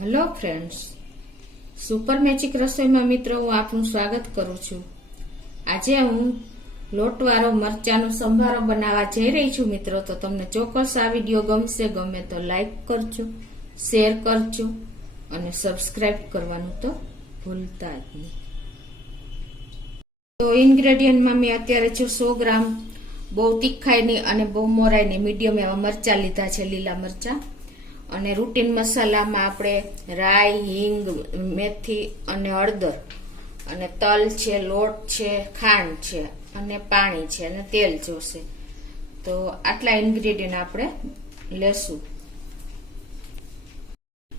Hello friends, super magic રસોઈમાં મિત્રો હું આપનું સ્વાગત કરું છું। આજે હું લોટવાળો મરચાંનો સંભારો બનાવવા જઈ રહી છું મિત્રો। તો તમને ચોક્કસ આ વિડીયો ગમશે, ગમે તો લાઈક કરજો, શેર કરજો અને સબસ્ક્રાઇબ કરવાનું તો ભૂલતા જ નહીં। તો ઇન્ગ્રેડિયન્ટમાં મેં અત્યારે 100 ગ્રામ બહુ તીખાઈની અને બહુ મોરાઈની મીડિયમ એવા મરચાં લીધા છે, લીલા મરચાં। અને રૂટીન મસાલામાં આપણે રાઈ, હિંગ, મેથી અને હળદર અને તલ છે, લોટ છે, ખાંડ છે અને પાણી છે અને તેલ જોશે। તો આટલા ઇન્ગ્રેડિયન્ટ આપણે લેશું।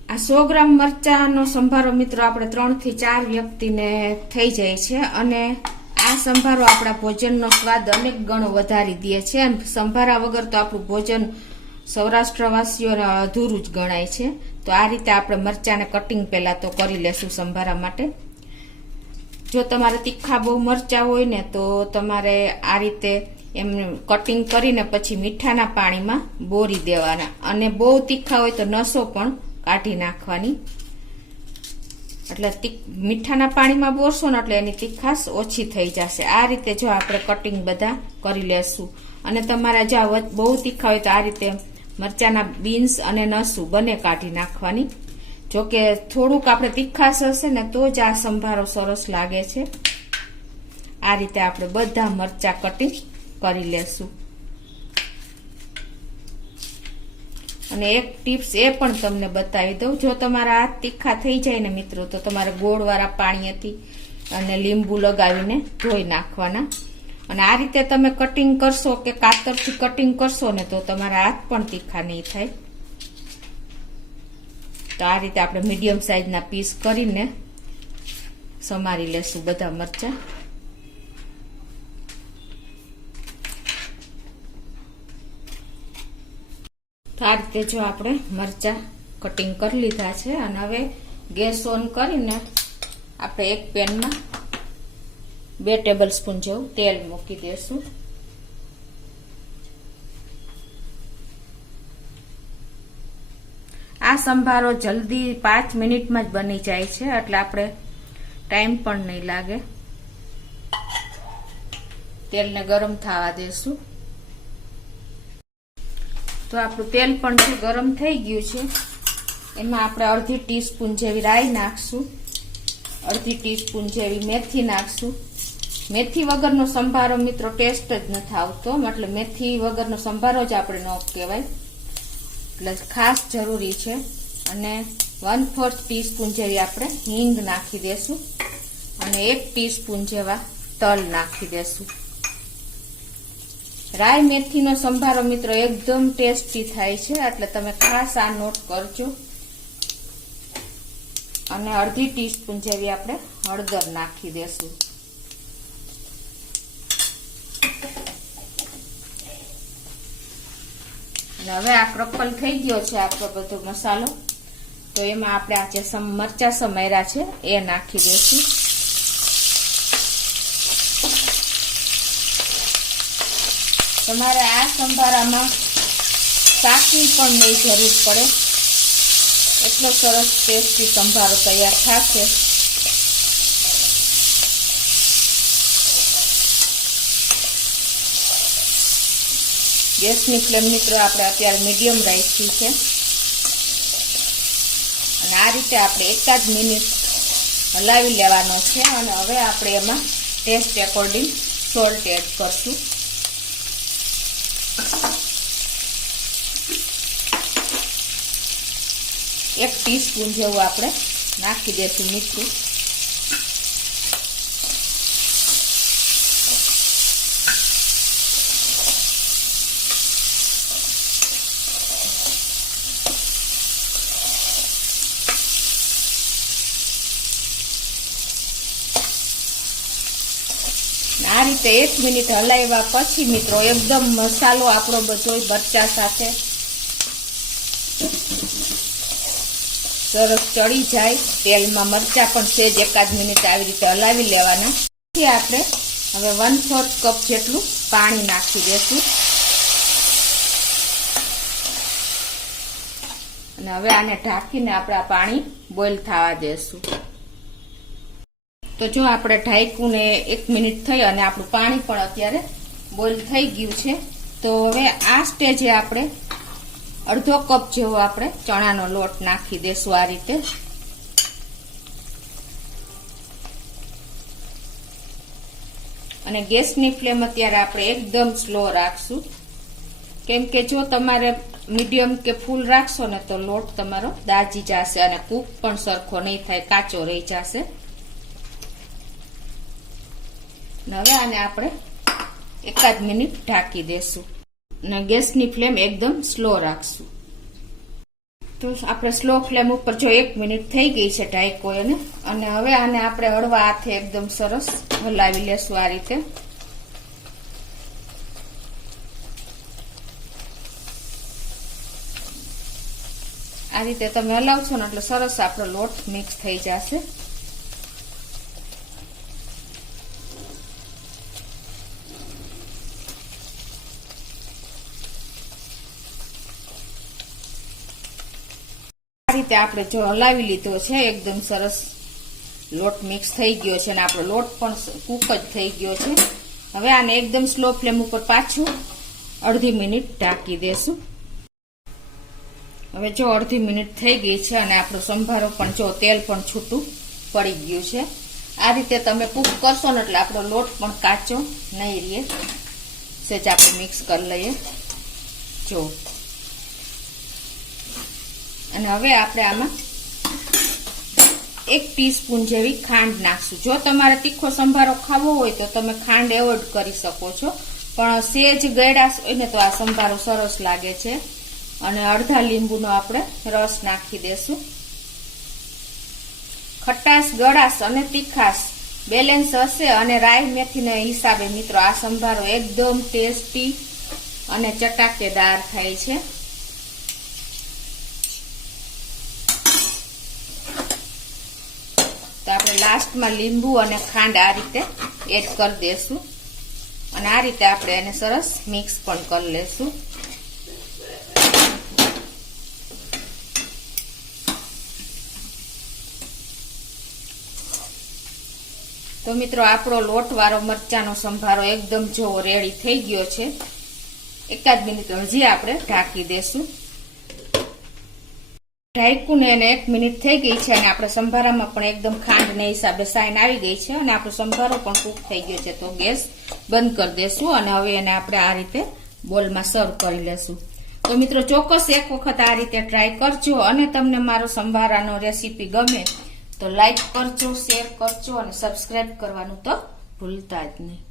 આ 100 ગ્રામ મરચાંનો સંભારો મિત્રો આપણે 3 થી 4 વ્યક્તિને થઈ જાય છે અને આ સંભારો આપણા ભોજનનો સ્વાદ અનેક ગણો વધારી દે છે। અને સંભારા વગર તો આપણું ભોજન સૌરાષ્ટ્રવાસીઓને અધૂરું જ ગણાય છે। તો આ રીતે આપણે મરચાંને કટિંગ પહેલા તો કરી લેશું સંભારા માટે। જો તમારે તીખા બહુ મરચાં હોય ને તો તમારે આ રીતે એમ કટિંગ કરીને પછી મીઠાના પાણીમાં બોરી દેવાના, અને બહુ તીખા હોય તો નસો પણ કાઢી નાખવાની। એટલે મીઠાના પાણીમાં બોરશો ને એટલે એની તીખાશ ઓછી થઈ જશે। આ રીતે જો આપણે કટિંગ બધા કરી લેશું। અને તમારા જો બહુ તીખા હોય તો આ રીતે મરચાના બીન્સ અને નસું બંને કાઢી નાખવાની। જોકે થોડુંક આપણે તીખાશ હશે ને તો જ આ સંભારો સરસ લાગે છે। આ રીતે આપણે બધા મરચા કટિંગ કરી લેશું। અને એક ટિપ્સ એ પણ તમને બતાવી દઉં, જો તમારા હાથ તીખા થઈ જાય ને મિત્રો તો તમારે ગોળવાળા પાણીથી અને લીંબુ લગાવીને ધોઈ નાખવાના। અને આ રીતે તમે કટિંગ કરશો કે કાતરથી કટિંગ કરશો ને તો તમારા હાથ પણ તીખા નહીં થાય। તો આ રીતે આપણે મીડિયમ સાઈઝના પીસ કરીને સમારી લેશું બધા મરચા। તો આ રીતે જો આપણે મરચા કટિંગ કરી લીધા છે અને હવે ગેસ ઓન કરીને આપણે એક પેનમાં 2 ટેબલ સ્પૂન જેવું તેલ મૂકી દેશું। આ સંભારો જલ્દી 5 મિનિટમાં જ બની જાય છે, એટલે આપણે ટાઈમ પણ નહીં લાગે। તેલને ગરમ થવા દેશું। તો આપણું તેલ પણ ગરમ થઈ ગયું છે। એમાં આપણે અડધી ટીસ્પૂન જેવી રાઈ નાખશું, અડધી ટીસ્પૂન જેવી મેથી નાખશું। મેથી વગરનો સંભારો મિત્રો ટેસ્ટ જ નથી આવતો, એટલે મેથી વગરનો સંભારો જ આપણે ન કહેવાય, એટલે ખાસ જરૂરી છે। અને 1/4 ટીસ્પૂન જેવી આપણે હિંગ નાખી દેશું અને 1 ટીસ્પૂન જેવા તલ નાખી દેશું। રાઈ મેથીનો સંભારો મિત્રો એકદમ ટેસ્ટી થાય છે, એટલે તમે ખાસ આ નોટ કરજો। અને અડધી ટીસ્પૂન જેવી આપણે હળદર નાખી દેશું। હવે આ ક્રકલ થઈ ગયો છે આપણો બધો મસાલો, તો એમાં આપણે આ જે મરચા સમાર્યા છે એ નાખી દઈશું। તમારે આ સંભારામાં શાકની પણ નહીં જરૂર પડે, એટલો સરસ ટેસ્ટી સંભારો તૈયાર થશે। ગેસની ફ્લેમ મિત્રો આપણે અત્યારે મીડિયમ રાખી છે અને આ રીતે આપણે 1 જ મિનિટ હલાવી લેવાનો છે। અને હવે આપણે એમાં ટેસ્ટ એકોર્ડિંગ સોલ્ટ એડ કરશું। એક ટીસ્પૂન જેવું આપણે નાખી દઈશું મીઠું। આ રીતે 1 મિનિટ હલાવ્યા પછી મિત્રો એકદમ મસાલો આપણો બધો મરચા સાથે સરસ ચડી જાય તેલમાં, મરચા પણ સેજ 1 મિનિટ આવી રીતે હલાવી લેવાના। પછી આપણે હવે 1/4 કપ જેટલું પાણી નાખી દેશું। અને હવે આને ઢાંકીને આપણે આ પાણી બોઇલ થવા દેશું. તો જો આપણે ઢાંક્યું ને 1 મિનિટ થઈ અને આપણું પાણી પણ અત્યારે બોઇલ થઈ ગયું છે. તો હવે આ સ્ટેજે આપણે અડધો કપ જેવો આપણે ચણાનો લોટ નાખી દેશું આ રીતે. અને ગેસની ફ્લેમ અત્યારે આપણે એકદમ સ્લો રાખશું, કેમ કે જો તમારે મીડિયમ કે ફૂલ રાખશો ને તો લોટ તમારો દાજી જશે અને કૂક પણ સરખો નહીં થાય, કાચો રહી જશે. હવે આને આપણે 1 મિનિટ ઢાંકી દેશું અને ગેસની ફ્લેમ એકદમ સ્લો રાખશું. તો આપણે સ્લો ફ્લેમ ઉપર જો 1 મિનિટ થઈ ગઈ છે ઢાંક્યો એને, અને હવે આને આપણે હળવા હાથે એકદમ સરસ હલાવી લેશું આ રીતે. આ રીતે તમે હલાવશો ને એટલે સરસ આપણો લોટ મિક્સ થઈ જશે. આ રીતે આપણે જો હલાવી લીધો છે, એકદમ સરસ લોટ મિક્સ થઈ ગયો છે અને આપણો લોટ પણ કૂક જ થઈ ગયો છે. હવે આને એકદમ સ્લો ફ્લેમ ઉપર પાછું અડધી મિનિટ ઢાંકી દેશું. હવે જો અડધી મિનિટ થઈ ગઈ છે અને આપણો સંભારો પણ જો તેલ પણ છૂટું પડી ગયું છે. આ રીતે તમે કૂક કરશો ને એટલે આપણો લોટ પણ કાચો નહીં રહે. સેજ આપણે મિક્સ કરી લઈએ જો. અને હવે આપણે આમાં 1 ટીસ્પૂન જેવી ખાંડ નાખશું. જો તમારે તીખો સંભારો ખાવો હોય તો તમે ખાંડ એવોઇડ કરી શકો છો, પણ સેજ ગળાશ હોય ને તો આ સંભારો સરસ લાગે છે. અને અડધા લીંબુનો આપણે રસ નાખી દેશું. ખટાશ, ગળાશ અને તીખાશ બેલેન્સ હશે અને રાઈ મેથીના હિસાબે મિત્રો આ સંભારો એકદમ ટેસ્ટી અને ચટાકેદાર થાય છે. તો આપણે લાસ્ટમાં લીંબુ અને ખાંડ આ રીતે એડ કરી દેશું અને આ રીતે આપણે એને સરસ મિક્સ પણ કરી લેશું. તો મિત્રો આપણો લોટવાળો મરચાનો સંભારો એકદમ જો રેડી થઈ ગયો છે. 1 મિનિટ હજી આપણે ઢાંકી દેશું. ઢાંક્યું ને એને 1 મિનિટ થઈ ગઈ છે અને આપણે સંભારામાં પણ એકદમ ખાંડના હિસાબે સાઈન આવી ગઈ છે અને આપણો સંભારો પણ કૂક થઈ ગયો છે. તો ગેસ બંધ કરી દેશું અને હવે એને આપણે આ રીતે બોલમાં સર્વ કરી લેશું. તો મિત્રો ચોક્કસ એક વખત આ રીતે ટ્રાય કરજો અને તમને મારો સંભારાનો રેસીપી ગમે તો લાઈક કરજો, શેર કરજો અને સબસ્ક્રાઇબ કરવાનું તો ભૂલતા જ નહીં.